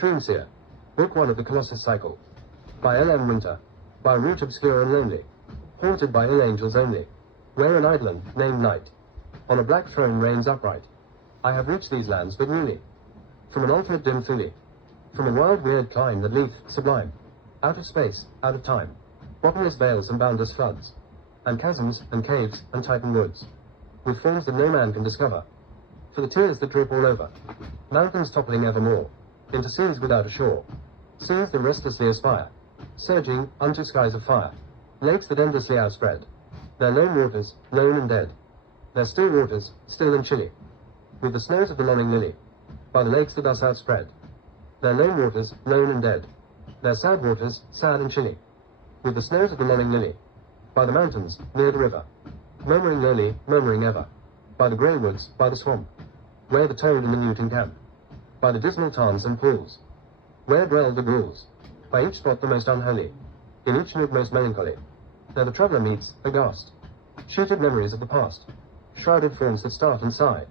Dreamseer, Book 1 of the Colossus Cycle, by L.M. Winter, by route obscure and lonely, haunted by ill angels only, where an idler named Night, on a black throne reigns upright. I have reached these lands but newly, from an alternate dim thule, from a wild weird clime that leath sublime, out of space, out of time, bottomless vales and boundless floods, and chasms and caves and Titan woods, with forms that no man can discover, for the tears that drip all over, mountains toppling evermore, into seas without a shore, seas that restlessly aspire, surging unto skies of fire, lakes that endlessly outspread, their lone waters, lone and dead, their still waters, still and chilly, with the snows of the longing lily, by the lakes that thus outspread, their lone waters, lone and dead, their sad waters, sad and chilly, with the snows of the longing lily, by the mountains, near the river, murmuring lowly, murmuring ever, by the grey woods, by the swamp, where the toad and the newt encamp, by the dismal tarns and pools, where dwell the ghouls, by each spot the most unholy, in each nook most melancholy, there the traveller meets, aghast, sheeted memories of the past, shrouded forms that start and sigh,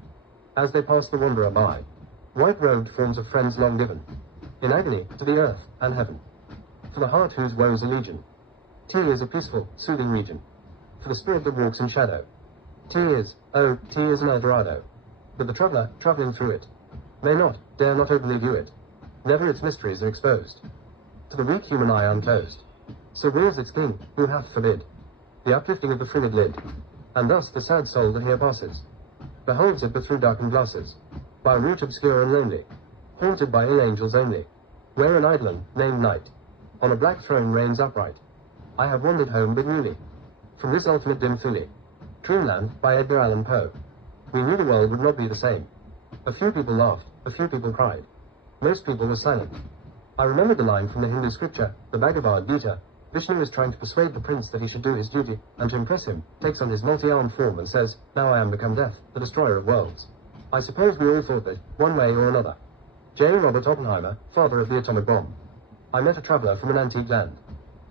as they pass the wanderer by, white-robed forms of friends long given, in agony to the earth and heaven, for the heart whose woes are legion. T is a peaceful, soothing region, for the spirit that walks in shadow. T is an Eldorado, but the traveller, travelling through it, may not, dare not openly view it. Never its mysteries are exposed, to the weak human eye unclosed. So wills its king, who hath forbid the uplifting of the frigid lid, and thus the sad soul that here passes beholds it but through darkened glasses, by route obscure and lonely, haunted by ill angels only, where an idler named Night, on a black throne reigns upright. I have wandered home but newly, from this ultimate dim thule, Dreamland by Edgar Allan Poe. We knew the world would not be the same. A few people laughed, a few people cried. Most people were silent. I remembered the line from the Hindu scripture, the Bhagavad Gita. Vishnu is trying to persuade the prince that he should do his duty, and to impress him, takes on his multi-armed form and says, "Now I am become death, the destroyer of worlds." I suppose we all thought that, one way or another. J. Robert Oppenheimer, father of the atomic bomb. I met a traveller from an antique land,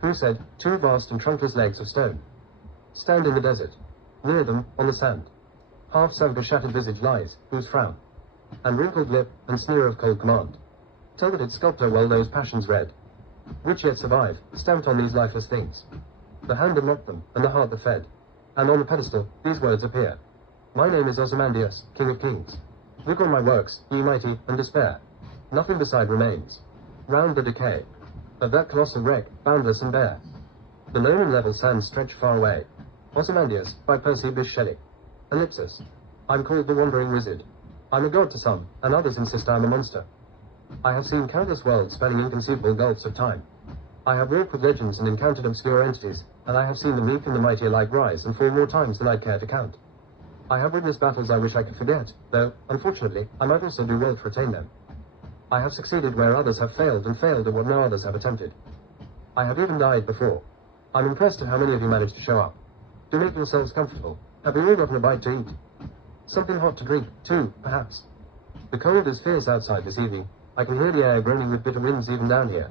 who said, two vast and trunkless legs of stone stand in the desert. Near them, on the sand, half sunk a shattered visage lies, whose frown and wrinkled lip and sneer of cold command tell that its sculptor well knows passions red, which yet survive, stamped on these lifeless things, the hand that mocked them, and the heart that fed. And on the pedestal, these words appear: "My name is Ozymandias, King of Kings. Look on my works, ye mighty, and despair. Nothing beside remains, round the decay of that colossal wreck, boundless and bare. The lone and level sands stretch far away." Ozymandias, by Percy Bysshe Shelley. Ellipsis. I'm called the Wandering Wizard. I'm a god to some, and others insist I'm a monster. I have seen countless worlds spanning inconceivable gulfs of time. I have walked with legends and encountered obscure entities, and I have seen the meek and the mighty alike rise and fall more times than I care to count. I have witnessed battles I wish I could forget, though, unfortunately, I might also do well to retain them. I have succeeded where others have failed, and failed at what no others have attempted. I have even died before. I'm impressed at how many of you managed to show up. Do make yourselves comfortable. Have you all gotten a bite to eat? Something hot to drink, too, perhaps. The cold is fierce outside this evening. I can hear the air groaning with bitter winds even down here.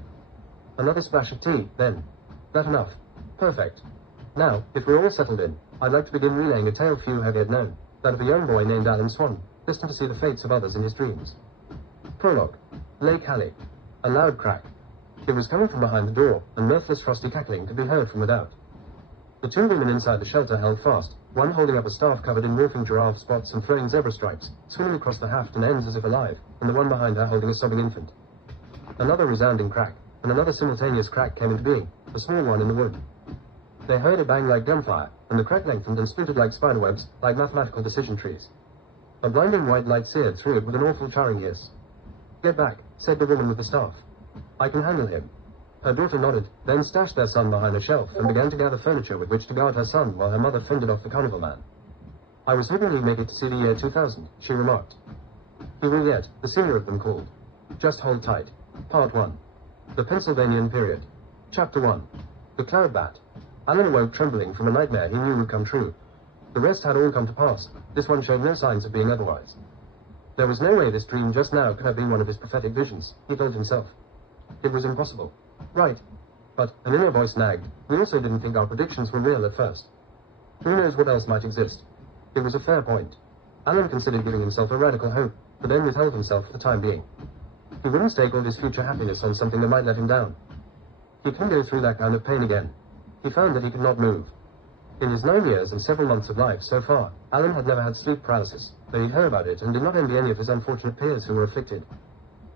Another splash of tea, then. That enough? Perfect. Now, if we're all settled in, I'd like to begin relaying a tale few have yet known, that of a young boy named Alan Swan, destined to see the fates of others in his dreams. Prologue. Lake Halley. A loud crack. It was coming from behind the door, and mirthless frosty cackling could be heard from without. The two women inside the shelter held fast, one holding up a staff covered in morphing giraffe spots and flowing zebra stripes, swimming across the haft and ends as if alive, and the one behind her holding a sobbing infant. Another resounding crack, and another simultaneous crack came into being, a small one in the wood. They heard a bang like gunfire, and the crack lengthened and splintered like spiderwebs, like mathematical decision trees. A blinding white light seared through it with an awful charring hiss. "Get back," said the woman with the staff. "I can handle him." Her daughter nodded, then stashed their son behind a shelf and began to gather furniture with which to guard her son while her mother fended off the carnival man. "I was hoping he'd make it to see the year 2000, she remarked. "He will yet," the senior of them called. "Just hold tight." Part 1. The Pennsylvanian Period. Chapter 1. The Cloud Bat. Alan awoke trembling from a nightmare he knew would come true. The rest had all come to pass. This one showed no signs of being otherwise. There was no way this dream just now could have been one of his prophetic visions, he told himself. It was impossible. Right. But an inner voice nagged. We also didn't think our predictions were real at first. Who knows what else might exist? It was a fair point. Alan considered giving himself a radical hope, but then withheld himself for the time being. He wouldn't stake all his future happiness on something that might let him down. He couldn't go through that kind of pain again. He found that he could not move. In his 9 years and several months of life so far, Alan had never had sleep paralysis, though he'd heard about it and did not envy any of his unfortunate peers who were afflicted.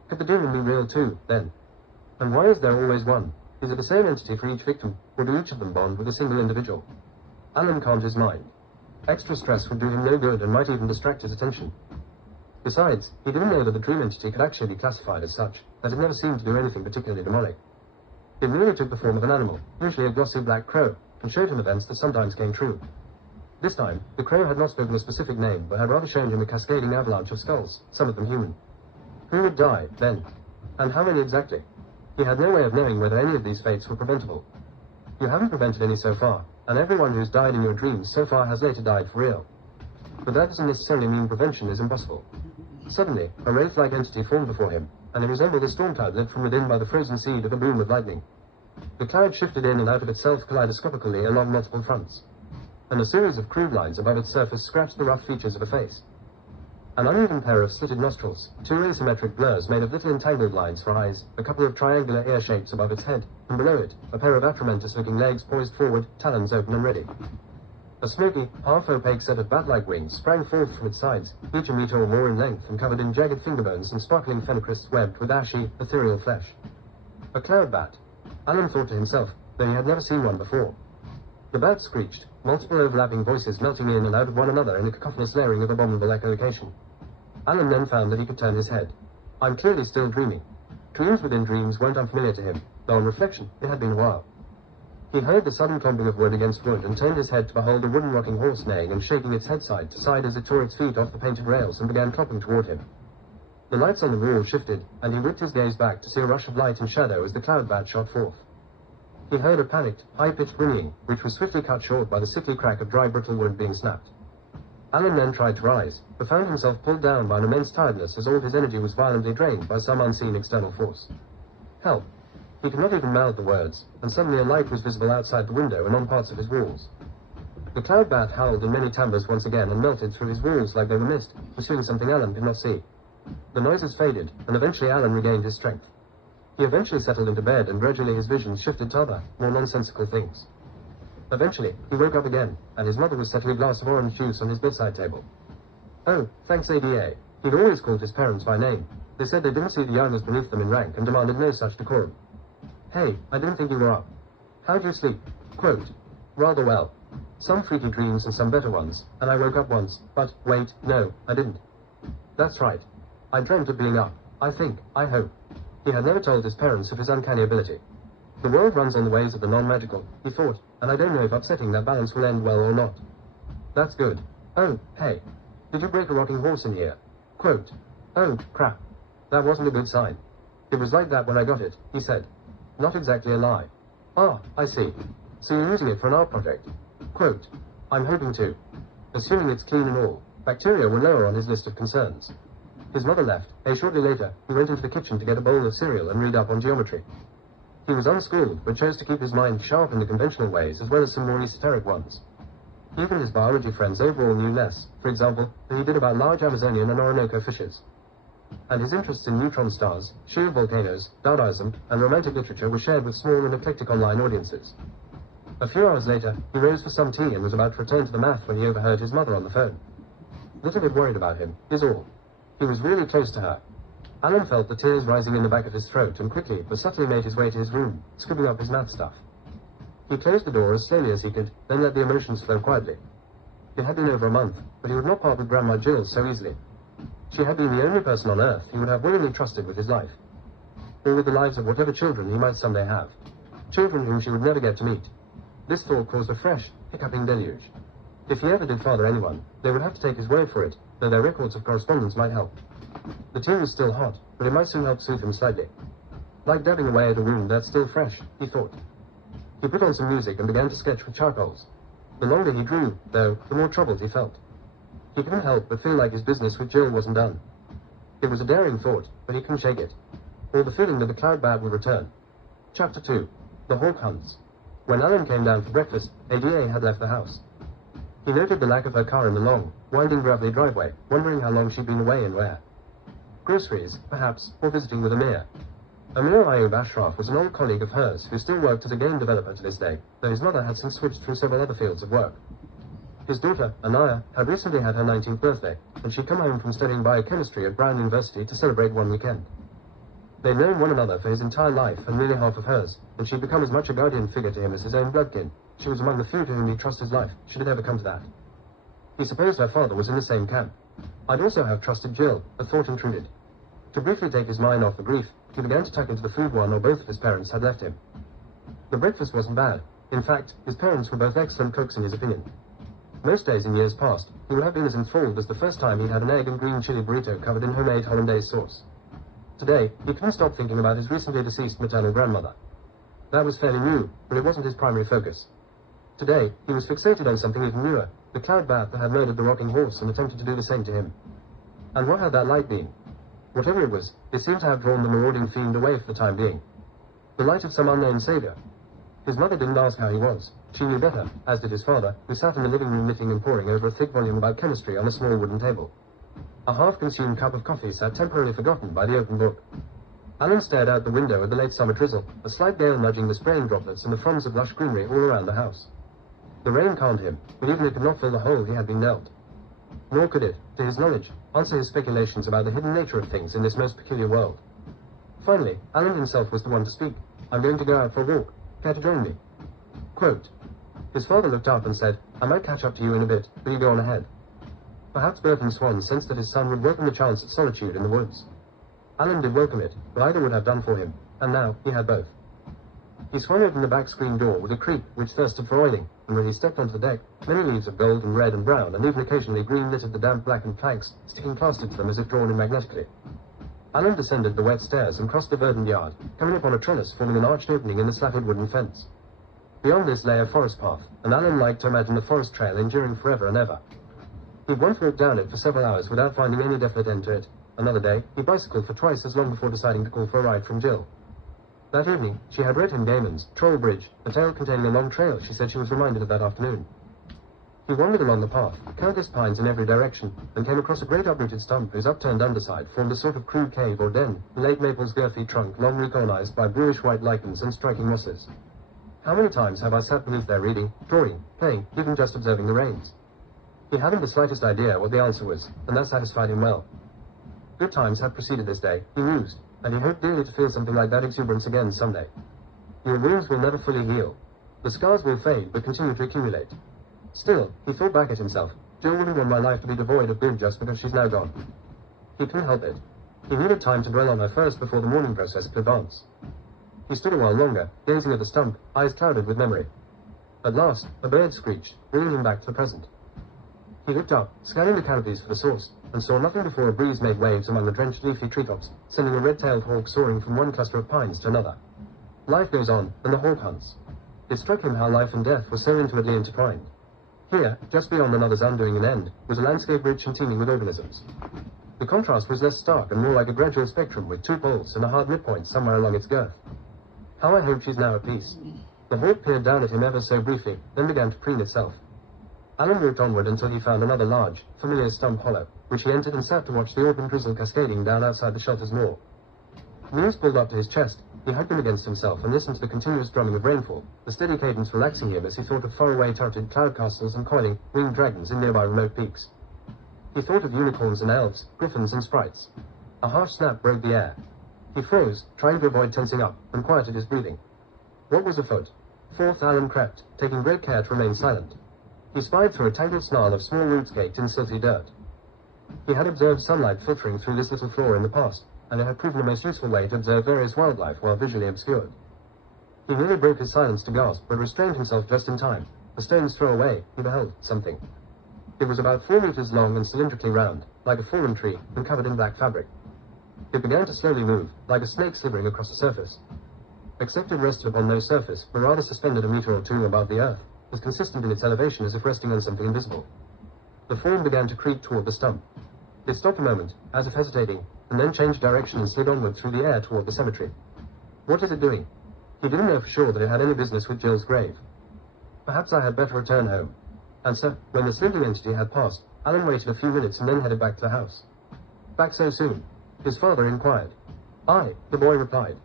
Could the demon be real too, then? And why is there always one? Is it the same entity for each victim, or do each of them bond with a single individual? Alan calmed his mind. Extra stress would do him no good and might even distract his attention. Besides, he didn't know that the dream entity could actually be classified as such, as it never seemed to do anything particularly demonic. It merely took the form of an animal, usually a glossy black crow, and showed him events that sometimes came true. This time, the crow had not spoken a specific name, but had rather shown him a cascading avalanche of skulls, some of them human. Who would die, then? And how many exactly? He had no way of knowing whether any of these fates were preventable. You haven't prevented any so far, and everyone who's died in your dreams so far has later died for real. But that doesn't necessarily mean prevention is impossible. Suddenly, a wraith-like entity formed before him, and it resembled a storm cloud lit from within by the frozen seed of a boom of lightning. The cloud shifted in and out of itself kaleidoscopically along multiple fronts, and a series of crude lines above its surface scratched the rough features of a face. An uneven pair of slitted nostrils, two asymmetric blurs made of little entangled lines for eyes, a couple of triangular ear shapes above its head, and below it, a pair of atramentus-looking legs poised forward, talons open and ready. A smoky, half-opaque set of bat-like wings sprang forth from its sides, each a meter or more in length and covered in jagged fingerbones and sparkling fenacrisps webbed with ashy, ethereal flesh. A cloud bat. Alan thought to himself, though he had never seen one before. The bat screeched, multiple overlapping voices melting in and out of one another in a cacophonous layering of abominable echolocation. Alan then found that he could turn his head. I'm clearly still dreaming. Dreams within dreams weren't unfamiliar to him, though on reflection, it had been a while. He heard the sudden clumping of wood against wood and turned his head to behold a wooden rocking horse neighing and shaking its head side to side as it tore its feet off the painted rails and began clopping toward him. The lights on the wall shifted, and he whipped his gaze back to see a rush of light and shadow as the cloud bat shot forth. He heard a panicked, high-pitched whinnying, which was swiftly cut short by the sickly crack of dry brittle wood being snapped. Alan then tried to rise, but found himself pulled down by an immense tiredness as all of his energy was violently drained by some unseen external force. Help! He could not even mouth the words, and suddenly a light was visible outside the window and on parts of his walls. The cloud bat howled in many timbres once again and melted through his walls like they were mist, pursuing something Alan could not see. The noises faded, and eventually Alan regained his strength. He eventually settled into bed, and gradually his visions shifted to other, more nonsensical things. Eventually, he woke up again, and his mother was setting a glass of orange juice on his bedside table. Oh, thanks ADA. He'd always called his parents by name. They said they didn't see the young as beneath them in rank and demanded no such decorum. Hey, I didn't think you were up. How'd you sleep? Quote, rather well. Some freaky dreams and some better ones, and I woke up once, but, wait, no, I didn't. That's right. I dreamt of being up, I think, I hope. He had never told his parents of his uncanny ability. The world runs on the ways of the non-magical, he thought, and I don't know if upsetting that balance will end well or not. That's good. Oh, hey. Did you break a rocking horse in here? Quote, oh, crap. That wasn't a good sign. It was like that when I got it, he said. Not exactly a lie. Ah, I see. So you're using it for an art project? Quote, I'm hoping to. Assuming it's clean and all, bacteria were lower on his list of concerns. His mother left, and shortly later, he went into the kitchen to get a bowl of cereal and read up on geometry. He was unschooled, but chose to keep his mind sharp in the conventional ways as well as some more esoteric ones. Even his biology friends overall knew less, for example, than he did about large Amazonian and Orinoco fishes. And his interests in neutron stars, sheer volcanoes, Dadaism, and romantic literature were shared with small and eclectic online audiences. A few hours later, he rose for some tea and was about to return to the math when he overheard his mother on the phone. Little bit worried about him, is all. He was really close to her. Alan felt the tears rising in the back of his throat and quickly but subtly made his way to his room, scribbling up his math stuff. He closed the door as slowly as he could, then let the emotions flow quietly. It had been over a month, but he would not part with Grandma Jill so easily. She had been the only person on Earth he would have willingly trusted with his life, or with the lives of whatever children he might someday have. Children whom she would never get to meet. This thought caused a fresh, hiccuping deluge. If he ever did father anyone, they would have to take his word for it, though their records of correspondence might help. The tea was still hot, but it might soon help soothe him slightly. Like dabbing away at a wound that's still fresh, he thought. He put on some music and began to sketch with charcoals. The longer he drew, though, the more troubled he felt. He couldn't help but feel like his business with Jill wasn't done. It was a daring thought, but he couldn't shake it, or the feeling that the cloud bat would return. Chapter 2. The Hawk Hunts. When Alan came down for breakfast, ADA had left the house. He noted the lack of her car in the long, winding gravelly driveway, wondering how long she'd been away and where. groceries, perhaps, or visiting with Amir. Amir Ayub Ashraf was an old colleague of hers who still worked as a game developer to this day, though his mother had since switched through several other fields of work. His daughter, Anaya, had recently had her 19th birthday, and she'd come home from studying biochemistry at Brown University to celebrate one weekend. They'd known one another for his entire life and nearly half of hers, and she'd become as much a guardian figure to him as his own bloodkin. She was among the few to whom he'd trust his life, should it ever come to that. He supposed her father was in the same camp. I'd also have trusted Jill, a thought intruded. To briefly take his mind off the grief, he began to tuck into the food one or both of his parents had left him. The breakfast wasn't bad. In fact, his parents were both excellent cooks in his opinion. Most days in years past, he would have been as enthralled as the first time he'd had an egg and green chili burrito covered in homemade hollandaise sauce. Today, he couldn't stop thinking about his recently deceased maternal grandmother. That was fairly new, but it wasn't his primary focus. Today, he was fixated on something even newer, the cloud bat that had murdered the rocking horse and attempted to do the same to him. And what had that light been? Whatever it was, it seemed to have drawn the marauding fiend away for the time being. The light of some unknown savior. His mother didn't ask how he was. She knew better, as did his father, who sat in the living room knitting and poring over a thick volume about chemistry on a small wooden table. A half-consumed cup of coffee sat temporarily forgotten by the open book. Alan stared out the window at the late summer drizzle, a slight gale nudging the spraying droplets and the fronds of lush greenery all around the house. The rain calmed him, but even it could not fill the hole he had been dealt. Nor could it, to his knowledge, answer his speculations about the hidden nature of things in this most peculiar world. Finally, Alan himself was the one to speak. I'm going to go out for a walk. Care to join me? Quote. His father looked up and said, I might catch up to you in a bit, but you go on ahead. Perhaps Burton Swan sensed that his son would welcome the chance at solitude in the woods. Alan did welcome it, but either would have done for him, and now he had both. He swung open the back screen door with a creak which thirsted for oiling, and when he stepped onto the deck, many leaves of gold and red and brown, and even occasionally green littered the damp blackened planks, sticking plastered to them as if drawn in magnetically. Alan descended the wet stairs and crossed the verdant yard, coming upon a trellis forming an arched opening in the slatted wooden fence. Beyond this lay a forest path, and Alan liked to imagine the forest trail enduring forever and ever. He'd once walked down it for several hours without finding any definite end to it. Another day, he bicycled for twice as long before deciding to call for a ride from Jill. That evening, she had read him Gaiman's Troll Bridge, a tale containing a long trail she said she was reminded of that afternoon. He wandered along the path, countless pines in every direction, and came across a great uprooted stump whose upturned underside formed a sort of crude cave or den, the late maple's girthy trunk long recolonized by bluish-white lichens and striking mosses. How many times have I sat beneath there reading, drawing, playing, even just observing the rains? He hadn't the slightest idea what the answer was, and that satisfied him well. Good times had preceded this day, he mused, and he hoped dearly to feel something like that exuberance again someday. Your wounds will never fully heal. The scars will fade, but continue to accumulate. Still, he thought back at himself, Jill wouldn't want my life to be devoid of good just because she's now gone. He couldn't help it. He needed time to dwell on her first before the mourning process could advance. He stood a while longer, gazing at the stump, eyes clouded with memory. At last, a bird screeched, bringing him back to the present. He looked up, scanning the canopies for the source, and saw nothing before a breeze made waves among the drenched leafy treetops, sending a red-tailed hawk soaring from one cluster of pines to another. Life goes on, and the hawk hunts. It struck him how life and death were so intimately intertwined. Here, just beyond another's undoing and end, was a landscape rich and teeming with organisms. The contrast was less stark and more like a gradual spectrum with two poles and a hard midpoint somewhere along its girth. How I hope she's now at peace. The hawk peered down at him ever so briefly, then began to preen itself. Alan walked onward until he found another large, familiar stump hollow, which he entered and sat to watch the autumn drizzle cascading down outside the shelter's moor. Knees pulled up to his chest, he hugged them against himself and listened to the continuous drumming of rainfall, the steady cadence relaxing him as he thought of faraway turreted cloud castles and coiling, winged dragons in nearby remote peaks. He thought of unicorns and elves, griffins and sprites. A harsh snap broke the air. He froze, trying to avoid tensing up, and quieted his breathing. What was afoot? Forth Alan crept, taking great care to remain silent. He spied through a tangled snarl of small roots caked in silty dirt. He had observed sunlight filtering through this little floor in the past, and it had proven a most useful way to observe various wildlife while visually obscured. He nearly broke his silence to gasp, but restrained himself just in time. A stone's throw away, he beheld something. It was about 4 meters long and cylindrically round, like a fallen tree, and covered in black fabric. It began to slowly move, like a snake slithering across the surface. Except it rested upon no surface, but rather suspended a meter or two above the earth, was consistent in its elevation as if resting on something invisible. The form began to creep toward the stump. It stopped a moment, as if hesitating, and then changed direction and slid onward through the air toward the cemetery. What is it doing? He didn't know for sure that it had any business with Jill's grave. Perhaps I had better return home. And so, when the slithering entity had passed, Alan waited a few minutes and then headed back to the house. Back so soon? his father inquired. "Aye," the boy replied.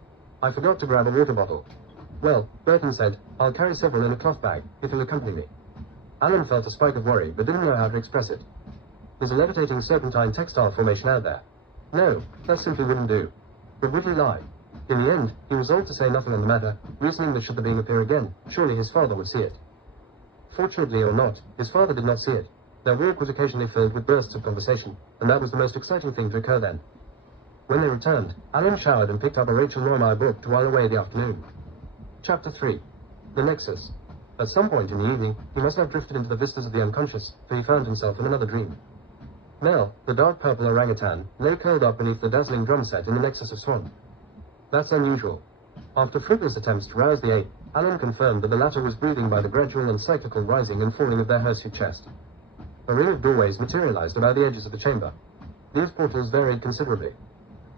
"I forgot to grab a water bottle." "Well," Burton said, "I'll carry several in a cloth bag, if you'll accompany me." Alan felt a spike of worry, but didn't know how to express it. There's a levitating serpentine textile formation out there. No, that simply wouldn't do. But would he lie? In the end, he resolved to say nothing on the matter, reasoning that should the being appear again, surely his father would see it. Fortunately or not, his father did not see it. Their walk was occasionally filled with bursts of conversation, and that was the most exciting thing to occur then. When they returned, Alan showered and picked up a Rachel Neumeier book to while away the afternoon. Chapter 3. The Nexus. At some point in the evening, he must have drifted into the vistas of the unconscious, for he found himself in another dream. Mel, the dark purple orangutan, lay curled up beneath the dazzling drum set in the Nexus of Swan. That's unusual. After fruitless attempts to rouse the ape, Alan confirmed that the latter was breathing by the gradual and cyclical rising and falling of their hirsute chest. A ring of doorways materialized about the edges of the chamber. These portals varied considerably.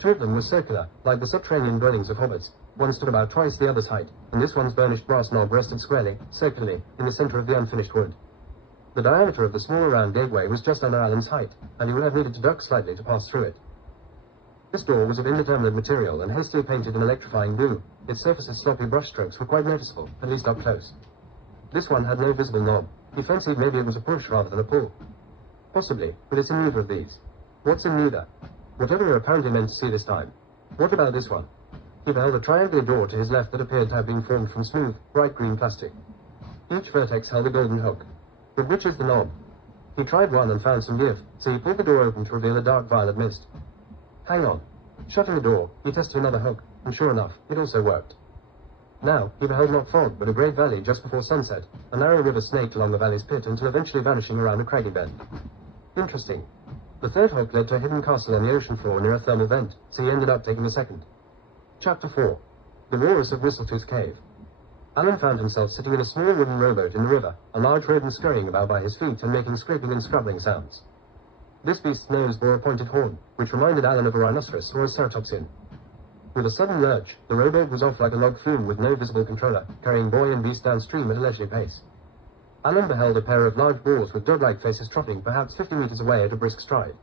Two of them were circular, like the subterranean dwellings of hobbits. One stood about twice the other's height, and this one's burnished brass knob rested squarely, circularly, in the center of the unfinished wood. The diameter of the smaller round gateway was just under Alan's height, and he would have needed to duck slightly to pass through it. This door was of indeterminate material and hastily painted in electrifying blue. Its surface's sloppy brushstrokes were quite noticeable, at least up close. This one had no visible knob. He fancied maybe it was a push rather than a pull. Possibly, but it's in neither of these. What's in neither? Whatever we apparently meant to see this time. What about this one? He beheld a triangular door to his left that appeared to have been formed from smooth, bright green plastic. Each vertex held a golden hook. But which is the knob? He tried one and found some give, so he pulled the door open to reveal a dark violet mist. Hang on. Shutting the door, he tested another hook, and sure enough, it also worked. Now, he beheld not fog, but a great valley just before sunset. A narrow river snaked along the valley's pit until eventually vanishing around a craggy bend. Interesting. The third hook led to a hidden castle on the ocean floor near a thermal vent, so he ended up taking the second. Chapter 4. The Walrus of Whistletootjh Cave. Alan found himself sitting in a small wooden rowboat in the river, a large rodent scurrying about by his feet and making scraping and scrubbling sounds. This beast's nose bore a pointed horn, which reminded Alan of a rhinoceros or a ceratopsian. With a sudden lurch, the rowboat was off like a log flume with no visible controller, carrying boy and beast downstream at a leisurely pace. Alan beheld a pair of large boars with dog-like faces trotting perhaps 50 meters away at a brisk stride.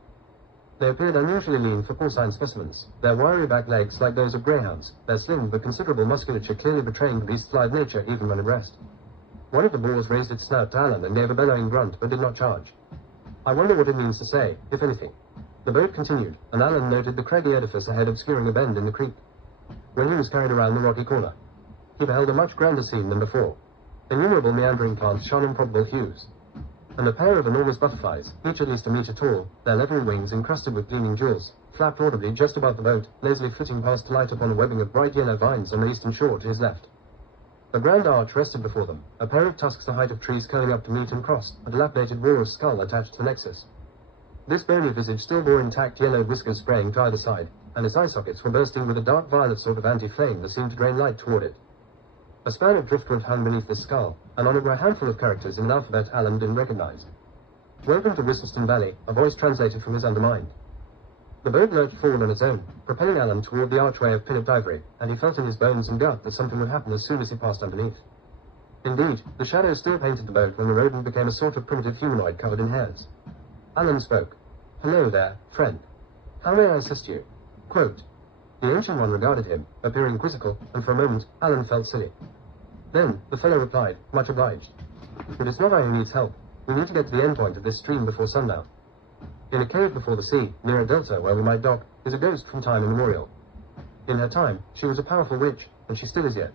They appeared unusually lean for porcine specimens, their wiry back legs like those of greyhounds, their slim but considerable musculature clearly betraying the beast's lithe nature even when at rest. One of the boars raised its snout to Alan and gave a bellowing grunt but did not charge. I wonder what it means to say, if anything. The boat continued, and Alan noted the craggy edifice ahead obscuring a bend in the creek. When he was carried around the rocky corner, he beheld a much grander scene than before. Innumerable meandering plants shone in probable hues, and a pair of enormous butterflies, each at least a meter tall, their leathery wings encrusted with gleaming jewels, flapped audibly just above the boat, lazily flitting past to light upon a webbing of bright yellow vines on the eastern shore to his left. A grand arch rested before them, a pair of tusks the height of trees curling up to meet and cross, a dilapidated walrus skull attached to the nexus. This bony visage still bore intact yellowed whiskers spraying to either side, and its eye sockets were bursting with a dark violet sort of anti-flame that seemed to drain light toward it. A span of driftwood hung beneath this skull, and on it were a handful of characters in an alphabet Alan didn't recognize. "Welcome to Whistlestone Valley," a voice translated from his undermind. The boat lurched forward on its own, propelling Alan toward the archway of pillared ivory, and he felt in his bones and gut that something would happen as soon as he passed underneath. Indeed, the shadows still painted the boat when the rodent became a sort of primitive humanoid covered in hairs. Alan spoke. "Hello there, friend. How may I assist you?" Quote. The ancient one regarded him, appearing quizzical, and for a moment, Alan felt silly. Then, the fellow replied, "Much obliged. But it's not I who needs help. We need to get to the end point of this stream before sundown. In a cave before the sea, near a delta where we might dock, is a ghost from time immemorial. In her time, she was a powerful witch, and she still is yet.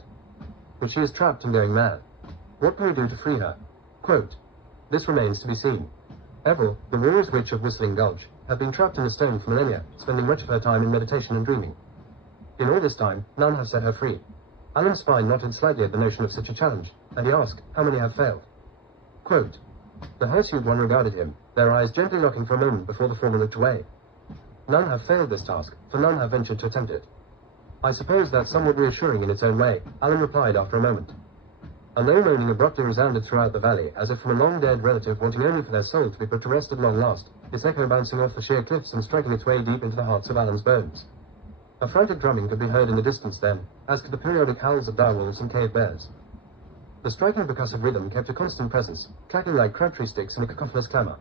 But she is trapped and going mad. What can we do to free her?" Quote. This remains to be seen. Everil, the walrus witch of Whistling Gulch, had been trapped in a stone for millennia, spending much of her time in meditation and dreaming. In all this time, none have set her free. Alan's spine knotted slightly at the notion of such a challenge, and he asked, "How many have failed?" Quote. The hirsute one regarded him, their eyes gently locking for a moment before the former looked away. "None have failed this task, for none have ventured to attempt it." "I suppose that's somewhat reassuring in its own way," Alan replied after a moment. A low moaning abruptly resounded throughout the valley, as if from a long-dead relative wanting only for their soul to be put to rest at long last, its echo bouncing off the sheer cliffs and striking its way deep into the hearts of Alan's bones. A frantic drumming could be heard in the distance then, as could the periodic howls of direwolves and cave bears. The striking percussive rhythm kept a constant presence, clacking like crabtree sticks in a cacophonous clamour.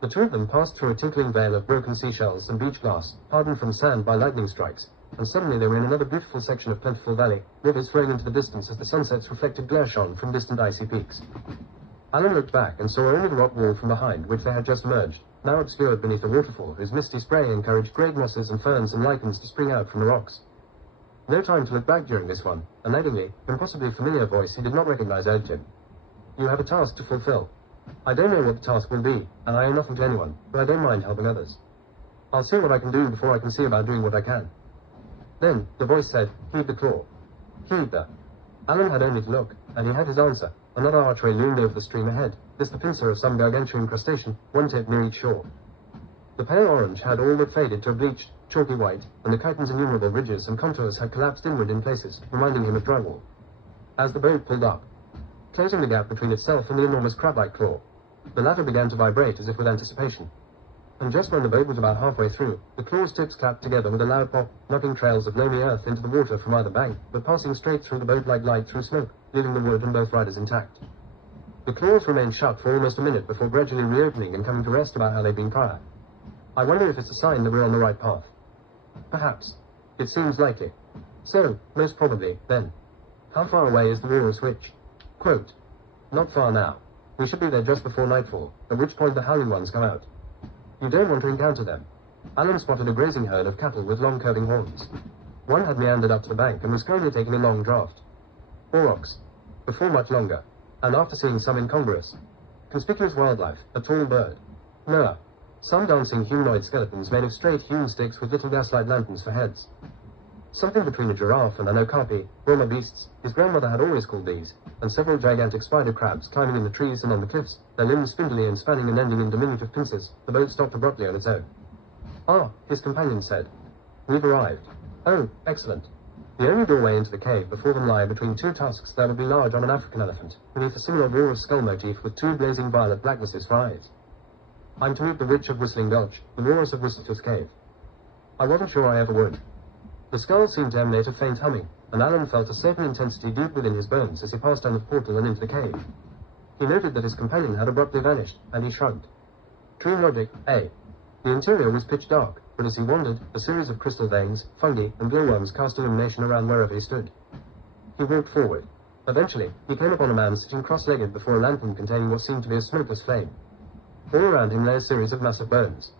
The two of them passed through a tinkling veil of broken seashells and beach glass, hardened from sand by lightning strikes, and suddenly they were in another beautiful section of plentiful valley, rivers flowing into the distance as the sunset's reflected glare shone from distant icy peaks. Alan looked back and saw only the rock wall from behind which they had just emerged, now obscured beneath a waterfall whose misty spray encouraged great mosses and ferns and lichens to spring out from the rocks. No time to look back during this one. A naggingly, impossibly familiar voice he did not recognize urged him. You have a task to fulfill. I don't know what the task will be, and I owe nothing to anyone, but I don't mind helping others. I'll see what I can do before I can see about doing what I can. Then, the voice said, heed the claw. Heed the. Alan had only to look, and he had his answer. Another archway loomed over the stream ahead, this the pincer of some gargantuan crustacean, one tip near each shore. The pale orange had all but faded to a bleached, chalky white, and the chitin's innumerable ridges and contours had collapsed inward in places, reminding him of drywall. As the boat pulled up, closing the gap between itself and the enormous crab-like claw, the latter began to vibrate as if with anticipation. And just when the boat was about halfway through, the claw's tips clapped together with a loud pop, knocking trails of loamy earth into the water from either bank, but passing straight through the boat like light through smoke, leaving the wood and both riders intact. The claws remained shut for almost a minute before gradually reopening and coming to rest about how they'd been prior. I wonder if it's a sign that we're on the right path. Perhaps. It seems likely. So, most probably, then. How far away is the walrus witch? Quote, not far now. We should be there just before nightfall, at which point the howling ones come out. You don't want to encounter them. Alan spotted a grazing herd of cattle with long curving horns. One had meandered up to the bank and was currently taking a long draught. Aurochs. Before much longer, and after seeing some incongruous, conspicuous wildlife, a tall bird. Noah. Some dancing humanoid skeletons made of straight hewn sticks with little gaslight lanterns for heads. Something between a giraffe and an okapi, Roma beasts, his grandmother had always called these, and several gigantic spider crabs climbing in the trees and on the cliffs, their limbs spindly and spanning and ending in diminutive pincers. The boat stopped abruptly on its own. Ah, his companion said. We've arrived. Oh, excellent. The only doorway into the cave before them lie between two tusks that would be large on an African elephant, beneath a similar walrus skull motif with two blazing violet blacknesses for eyes. I'm to meet the witch of Whistling Gulch, the walrus of Whistletootjh Cave. I wasn't sure I ever would. The skull seemed to emanate a faint humming, and Alan felt a certain intensity deep within his bones as he passed down the portal and into the cave. He noted that his companion had abruptly vanished, and he shrugged. True logic, eh? The interior was pitch dark, but as he wandered, a series of crystal veins, fungi, and glowworms cast illumination around wherever he stood. He walked forward. Eventually, he came upon a man sitting cross-legged before a lantern containing what seemed to be a smokeless flame. All around him lay a series of massive bones.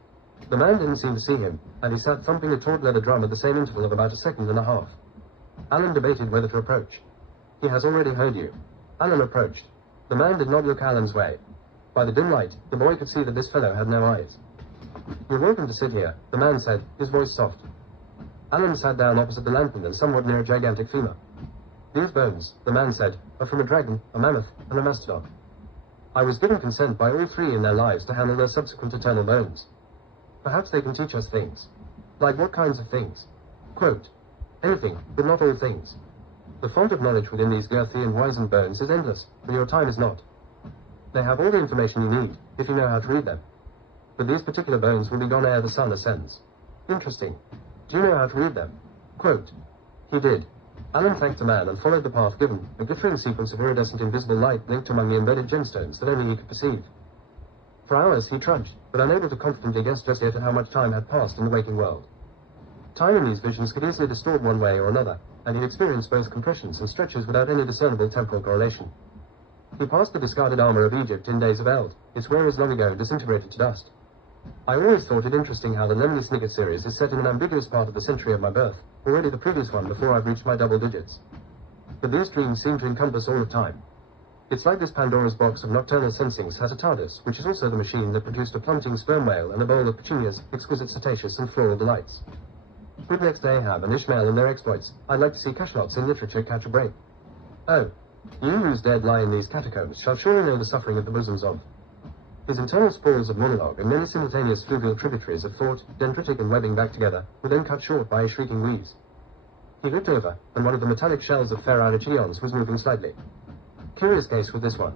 The man didn't seem to see him, and he sat thumping a taut leather drum at the same interval of about a second and a half. Alan debated whether to approach. He has already heard you. Alan approached. The man did not look Alan's way. By the dim light, the boy could see that this fellow had no eyes. You're welcome to sit here, the man said, his voice soft. Alan sat down opposite the lantern and somewhat near a gigantic femur. These bones, the man said, are from a dragon, a mammoth, and a mastodon. I was given consent by all three in their lives to handle their subsequent eternal bones. Perhaps they can teach us things. Like what kinds of things? Quote, anything, but not all things. The font of knowledge within these girthy and wizened bones is endless, but your time is not. They have all the information you need, if you know how to read them. But these particular bones will be gone ere the sun ascends. Interesting. Do you know how to read them? Quote, he did. Alan thanked the man and followed the path given, a glittering sequence of iridescent invisible light linked among the embedded gemstones that only he could perceive. For hours he trudged, but unable to confidently guess just yet at how much time had passed in the waking world. Time in these visions could easily distort one way or another, and he experienced both compressions and stretches without any discernible temporal correlation. He passed the discarded armor of Egypt in days of eld, its wearers long ago disintegrated to dust. I always thought it interesting how the Lemony Snicket series is set in an ambiguous part of the century of my birth, already the previous one before I've reached my double digits. But these dreams seem to encompass all of time. It's like this Pandora's box of nocturnal sensings has a TARDIS, which is also the machine that produced a plummeting sperm whale and a bowl of petunias, exquisite cetaceous and floral delights. With next to Ahab and Ishmael and their exploits, I'd like to see cachalots in literature catch a break. Oh, you whose dead lie in these catacombs shall surely know the suffering of the bosoms of. His internal spools of monologue and many simultaneous fluvial tributaries of thought, dendritic and webbing back together, were then cut short by a shrieking wheeze. He looked over, and one of the metallic shells of Pharaonic eons was moving slightly. Curious case with this one.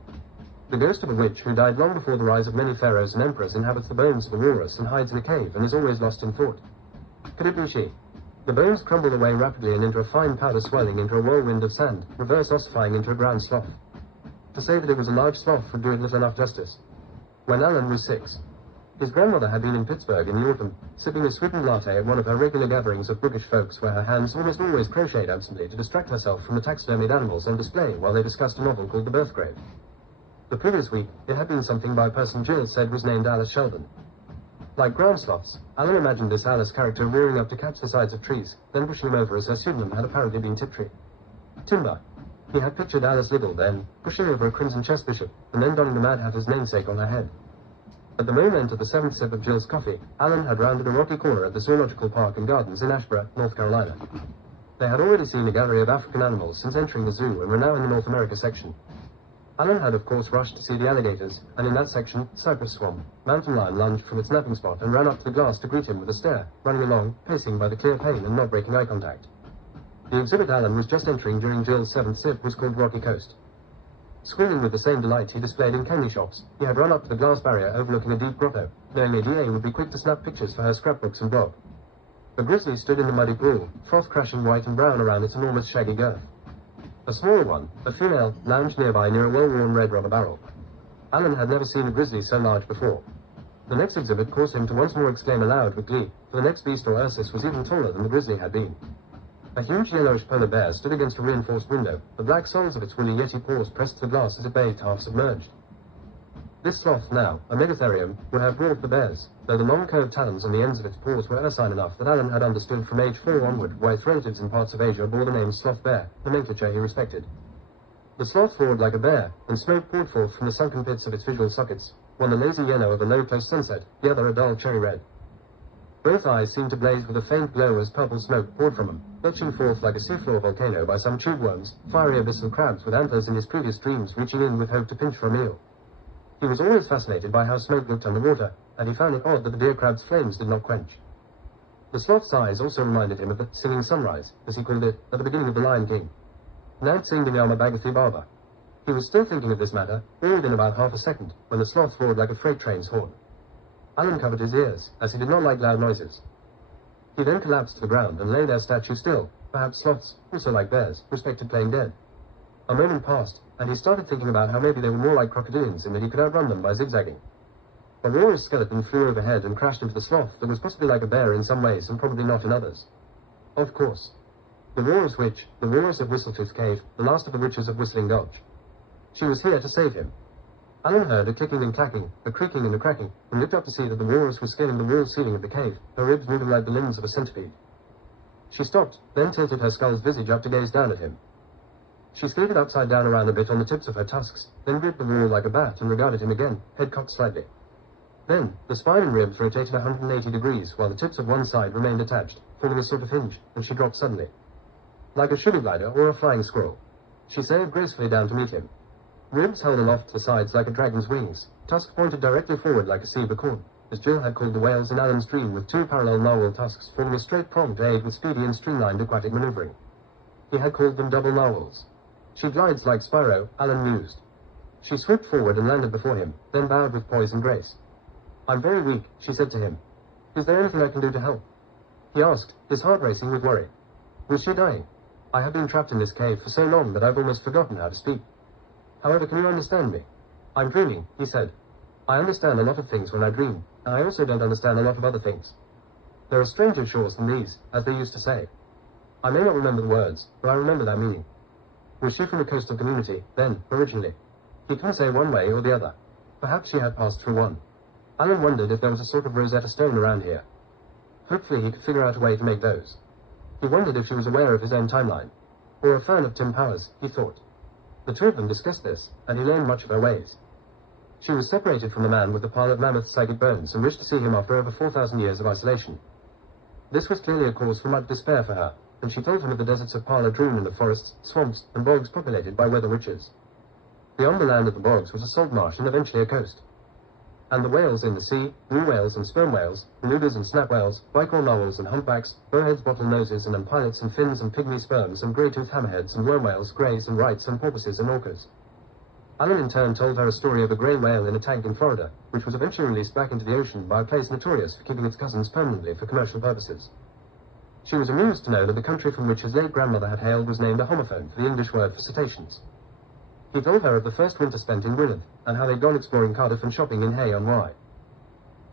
The ghost of a witch who died long before the rise of many pharaohs and emperors inhabits the bones of a walrus and hides in a cave and is always lost in thought. Could it be she? The bones crumbled away rapidly and into a fine powder swirling into a whirlwind of sand, reverse ossifying into a ground slough. To say that it was a large slough would do it little enough justice. When Alan was 6. His grandmother had been in Pittsburgh in the autumn, sipping a sweetened latte at one of her regular gatherings of bookish folks where her hands almost always crocheted absently to distract herself from the taxidermied animals on display while they discussed a novel called The Birth Grave. The previous week, it had been something by a person Jill said was named Alice Sheldon. Like ground sloths, Alan imagined this Alice character roaring up to catch the sides of trees, then pushing him over as her pseudonym had apparently been Tiptree. Timber. He had pictured Alice Liddell then, pushing over a crimson chess bishop, and then donning the Mad Hatter's namesake on her head. At the moment of the seventh sip of Jill's coffee, Alan had rounded a rocky corner at the Zoological Park and Gardens in Ashboro, North Carolina. They had already seen a gallery of African animals since entering the zoo and were now in the North America section. Alan had of course rushed to see the alligators, and in that section, cypress swamp, mountain lion lunged from its napping spot and ran up to the glass to greet him with a stare, running along, pacing by the clear pane and not breaking eye contact. The exhibit Alan was just entering during Jill's seventh sip was called Rocky Coast. Squealing with the same delight he displayed in candy shops, he had run up to the glass barrier overlooking a deep grotto, knowing ADA would be quick to snap pictures for her scrapbooks and blog. The grizzly stood in the muddy pool, froth crashing white and brown around its enormous shaggy girth. A smaller one, a female, lounged nearby near a well-worn red rubber barrel. Alan had never seen a grizzly so large before. The next exhibit caused him to once more exclaim aloud with glee, for the next beast or Ursus was even taller than the grizzly had been. A huge yellowish polar bear stood against a reinforced window, the black soles of its woolly yeti paws pressed to the glass as it bathed half submerged. This sloth now, a megatherium, would have brought the bears, though the long curved talons on the ends of its paws were ursine enough that Alan had understood from age 4 onward why its relatives in parts of Asia bore the name sloth bear, a nomenclature he respected. The sloth roared like a bear, and smoke poured forth from the sunken pits of its visual sockets, one the lazy yellow of a low close sunset, the other a dull cherry red. Both eyes seemed to blaze with a faint glow as purple smoke poured from them, belching forth like a seafloor volcano by some tube worms, fiery abyssal crabs with antlers in his previous dreams reaching in with hope to pinch for a meal. He was always fascinated by how smoke looked underwater, and he found it odd that the deer crab's flames did not quench. The sloth's eyes also reminded him of the singing sunrise, as he called it, at the beginning of The Lion King. Nag singed in Yama Bagathi Baba. He was still thinking of this matter, all within about half a second, when the sloth roared like a freight train's horn. Alan covered his ears, as he did not like loud noises. He then collapsed to the ground and lay there statue still. Perhaps sloths, also like bears, respected playing dead. A moment passed, and he started thinking about how maybe they were more like crocodilians in that he could outrun them by zigzagging. A walrus skeleton flew overhead and crashed into the sloth that was possibly like a bear in some ways and probably not in others. Of course. The walrus witch, the walrus of Whistletootjh Cave, the last of the witches of Whistling Gulch. She was here to save him. Alan heard a clicking and clacking, a creaking and a cracking, and looked up to see that the walrus was scaling the wall ceiling of the cave, her ribs moving like the limbs of a centipede. She stopped, then tilted her skull's visage up to gaze down at him. She skated upside down around a bit on the tips of her tusks, then gripped the wall like a bat and regarded him again, head cocked slightly. Then, the spine and ribs rotated 180 degrees, while the tips of one side remained attached, forming a sort of hinge, and she dropped suddenly. Like a sugar glider or a flying squirrel. She sailed gracefully down to meet him. Ribs held aloft to the sides like a dragon's wings, tusks pointed directly forward like a zebra corn, as Jill had called the whales in Alan's dream, with two parallel narwhal tusks forming a straight prong to aid with speedy and streamlined aquatic maneuvering. He had called them double narwhals. She glides like Spyro, Alan mused. She swooped forward and landed before him, then bowed with poise and grace. I'm very weak, she said to him. Is there anything I can do to help? He asked, his heart racing with worry. Was she dying? I have been trapped in this cave for so long that I've almost forgotten how to speak. However, can you understand me? I'm dreaming, he said. I understand a lot of things when I dream, and I also don't understand a lot of other things. There are stranger shores than these, as they used to say. I may not remember the words, but I remember that meaning. Was she from the coastal community, then, originally? He couldn't say one way or the other. Perhaps she had passed through one. Alan wondered if there was a sort of Rosetta Stone around here. Hopefully he could figure out a way to make those. He wondered if she was aware of his own timeline. Or a fan of Tim Powers, he thought. The two of them discussed this, and he learned much of her ways. She was separated from the man with the pile of mammoth psychic bones and wished to see him after over 4,000 years of isolation. This was clearly a cause for much despair for her, and she told him of the deserts of Parla Droon and the forests, swamps, and bogs populated by weather witches. Beyond the land of the bogs was a salt marsh and eventually a coast. And the whales in the sea, blue whales and sperm whales, belugas and snap whales, bicorn narwhals and humpbacks, bowheads, bottlenoses and pilots and fins and pygmy sperms and grey-toothed hammerheads and worm whales, greys and rights and porpoises and orcas. Alan in turn told her a story of a grey whale in a tank in Florida, which was eventually released back into the ocean by a place notorious for keeping its cousins permanently for commercial purposes. She was amused to know that the country from which his late grandmother had hailed was named a homophone for the English word for cetaceans. He told her of the first winter spent in Gwynedd, and how they'd gone exploring Cardiff and shopping in Hay on Wye.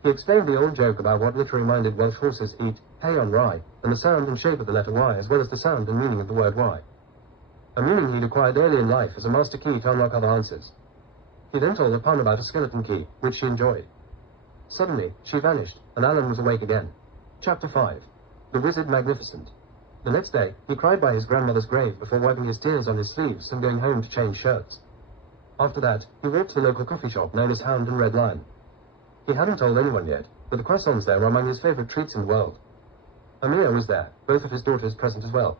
He explained the old joke about what literary-minded Welsh horses eat, hay on rye, and the sound and shape of the letter Y, as well as the sound and meaning of the word Y. A meaning he'd acquired early in life as a master key to unlock other answers. He then told the pun about a skeleton key, which she enjoyed. Suddenly, she vanished, and Alan was awake again. Chapter 5. The Wizard Magnificent. The next day, he cried by his grandmother's grave before wiping his tears on his sleeves and going home to change shirts. After that, he walked to the local coffee shop known as Hound and Red Lion. He hadn't told anyone yet, but the croissants there were among his favorite treats in the world. Amir was there, both of his daughters present as well.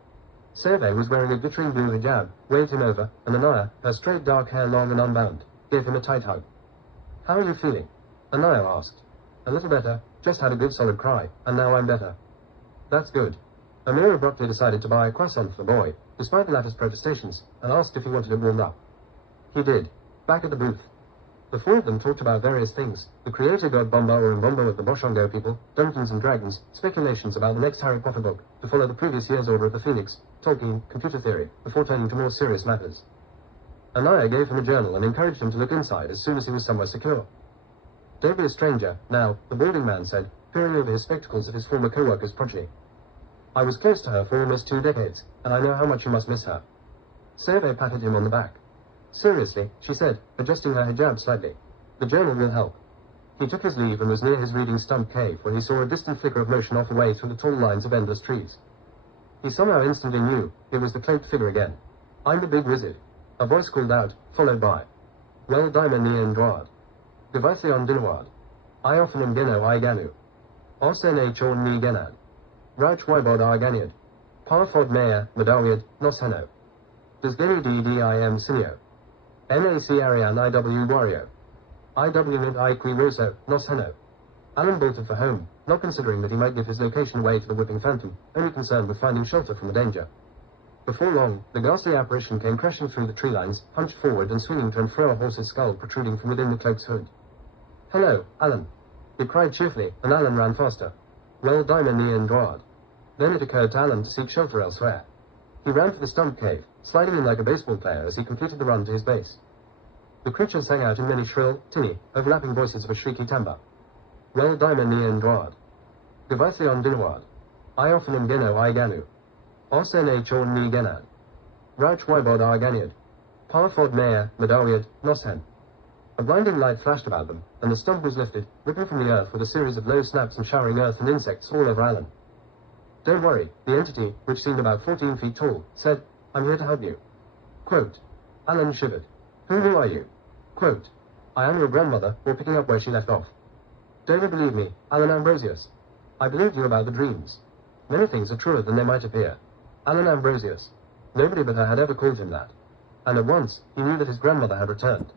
Serve was wearing a glittering blue hijab, waved him over, and Anaya, her straight dark hair long and unbound, gave him a tight hug. "How are you feeling?" Anaya asked. "A little better, just had a good solid cry, and now I'm better." "That's good." Amir abruptly decided to buy a croissant for the boy, despite the latter's protestations, and asked if he wanted it warmed up. He did, back at the booth. The four of them talked about various things: the creator god Bomba or Mbombo of the Boshongo people, Dungeons and Dragons, speculations about the next Harry Potter book, to follow the previous year's Order of the Phoenix, Tolkien, computer theory, before turning to more serious matters. Anaya gave him a journal and encouraged him to look inside as soon as he was somewhere secure. "Don't be a stranger, now," the balding man said, peering over his spectacles at his former co-worker's progeny. "I was close to her for almost 2 decades, and I know how much you must miss her." Serve patted him on the back. "Seriously," she said, adjusting her hijab slightly. "The journal will help." He took his leave and was near his reading stump cave when he saw a distant flicker of motion off away through the tall lines of endless trees. He somehow instantly knew it was the cloaked figure again. "I'm the big wizard," a voice called out, followed by, "Wel daima ni yn dwad. Gyfaethlion dinawad. I often am geno I ganu. Os en chorn ni genad. Rauch wybod ar ganiad. Parfod mea, madawiad, nos heno. Does geni ddim sinio. NAC Arian IW Wario. IW mint I qui roso, nos heno." Alan bolted for home, not considering that he might give his location away to the whipping phantom, only concerned with finding shelter from the danger. Before long, the ghastly apparition came crashing through the tree lines, hunched forward and swinging to and fro, a horse's skull protruding from within the cloak's hood. "Hello, Alan." It cried cheerfully, and Alan ran faster. "Wel daima ni yn dwad." Then it occurred to Alan to seek shelter elsewhere. He ran for the stump cave, sliding in like a baseball player as he completed the run to his base. The creature sang out in many shrill, tinny, overlapping voices of a shrieky timbre. "Wel daima ni yn dwad. Gyfaethlion dinawad. I often am geno I ganu. Os en chorn ni genad. Rauch wybod ar ganiad. Parfod mea, madawiad, nos hen." A blinding light flashed about them, and the stump was lifted, ripping from the earth with a series of low snaps and showering earth and insects all over Alan. "Don't worry," the entity, which seemed about 14 feet tall, said, "I'm here to help you." Quote. Alan shivered. Who are you?" Quote. "I am your grandmother," or picking up where she left off. "Don't you believe me, Alan Ambrosius? I believed you about the dreams. Many things are truer than they might appear. Alan Ambrosius. Nobody but her had ever called him that. And at once, he knew that his grandmother had returned.